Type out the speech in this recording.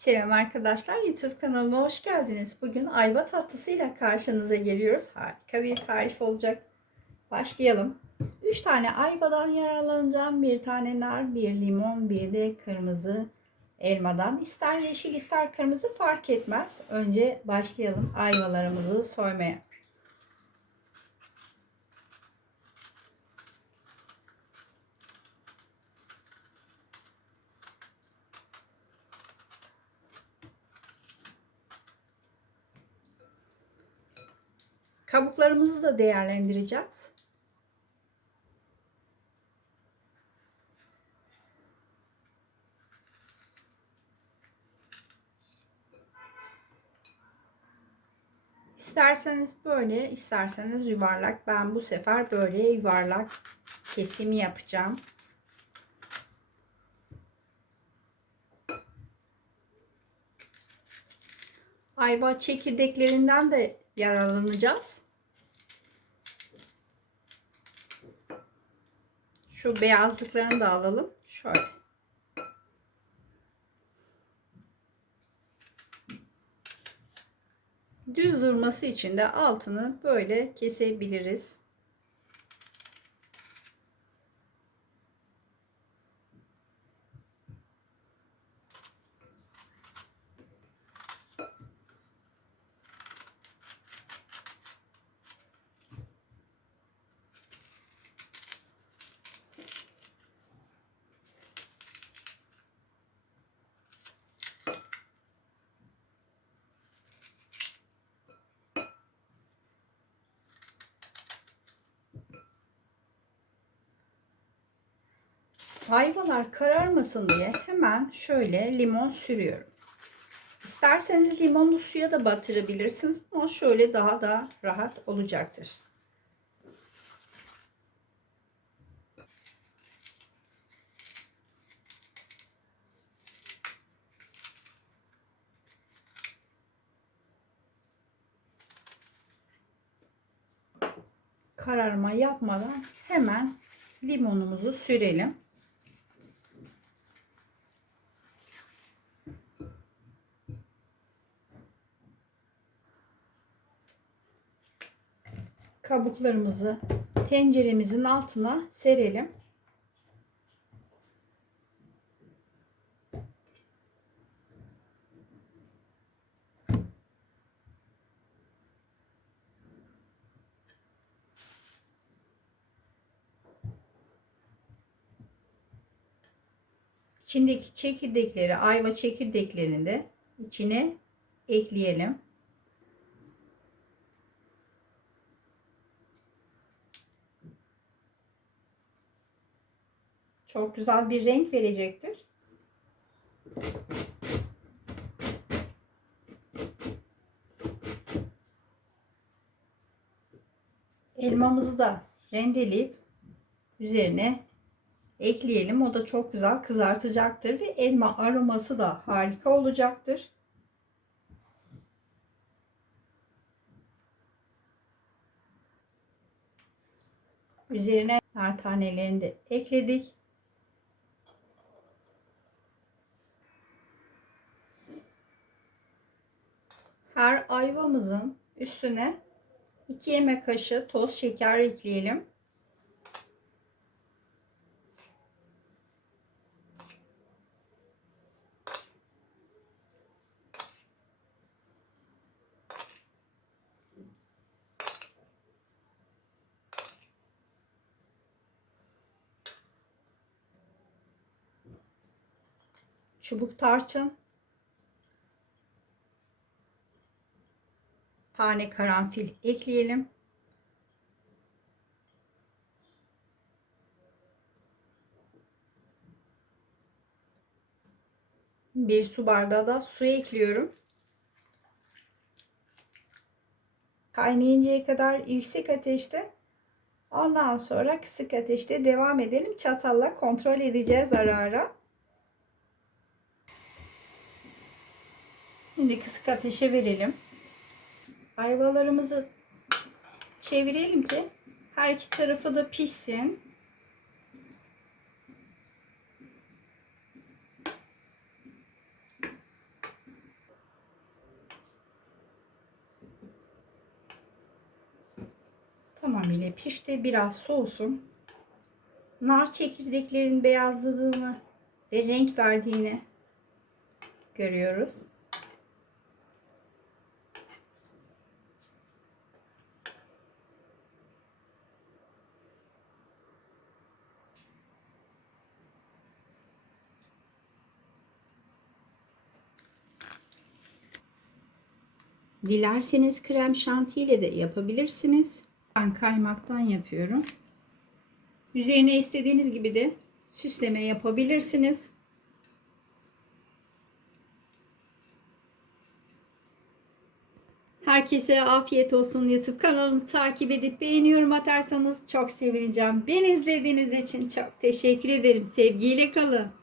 Selam arkadaşlar YouTube kanalıma hoş geldiniz. Bugün ayva tatlısıyla karşınıza geliyoruz. Harika bir tarif olacak. Başlayalım. 3 tane ayvadan yararlanacağım. Bir tane nar, bir limon, bir de kırmızı elmadan. İster yeşil ister kırmızı fark etmez. Önce başlayalım ayvalarımızı soymaya. Kabuklarımızı da değerlendireceğiz. İsterseniz böyle, isterseniz yuvarlak. Ben bu sefer böyle yuvarlak kesimi yapacağım. Ayva çekirdeklerinden de yararlanacağız. Şu beyazlıklarını da alalım. Şöyle. Düz durması için de altını böyle kesebiliriz. Ayvalar kararmasın diye hemen şöyle limon sürüyorum. İsterseniz limonlu suya da batırabilirsiniz ama şöyle daha da rahat olacaktır. Kararma yapmadan hemen limonumuzu sürelim. Kabuklarımızı tenceremizin altına serelim. İçindeki çekirdekleri, ayva çekirdeklerini de içine ekleyelim. Çok güzel bir renk verecektir. Elmamızı da rendeleyip üzerine ekleyelim. O da çok güzel kızartacaktır ve elma aroması da harika olacaktır. Üzerine nar tanelerini de ekledik. Her ayvamızın üstüne 2 yemek kaşığı toz şeker ekleyelim. Çubuk tarçın tane karanfil ekleyelim. Bir su bardağı da su ekliyorum. Kaynayıncaya kadar yüksek ateşte ondan sonra kısık ateşte devam edelim. Çatalla kontrol edeceğiz ara ara. Şimdi kısık ateşe verelim ayvalarımızı çevirelim ki her iki tarafı da pişsin. tamamıyla pişti. Biraz soğusun. Nar çekirdeklerin beyazladığını ve renk verdiğini görüyoruz. Dilerseniz krem şanti ile de yapabilirsiniz. Ben kaymaktan yapıyorum. Üzerine istediğiniz gibi de süsleme yapabilirsiniz. Herkese afiyet olsun. YouTube kanalımı takip edip beğeniyorum atarsanız çok sevineceğim. Beni izlediğiniz için çok teşekkür ederim. Sevgiyle kalın.